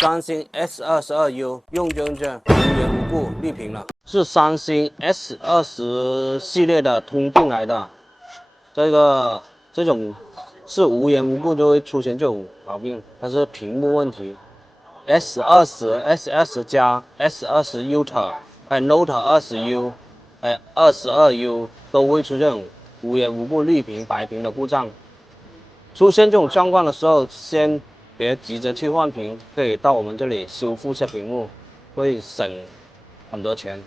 三星 S22U 用着用着无缘无故绿屏了，是三星 S20系列的通病来的。这种是无缘无故就会出现这种毛病，它是屏幕问题。S20、SS 加 S20 Ultra 还有 Note 20U， 还有22U 都会出现这种无缘无故绿屏、白屏的故障。出现这种状况的时候，先别急着去换屏，可以到我们这里修复一下屏幕，会省很多钱。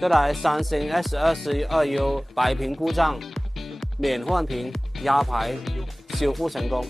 这台三星 S22U 白屏故障，免换屏压牌修复成功。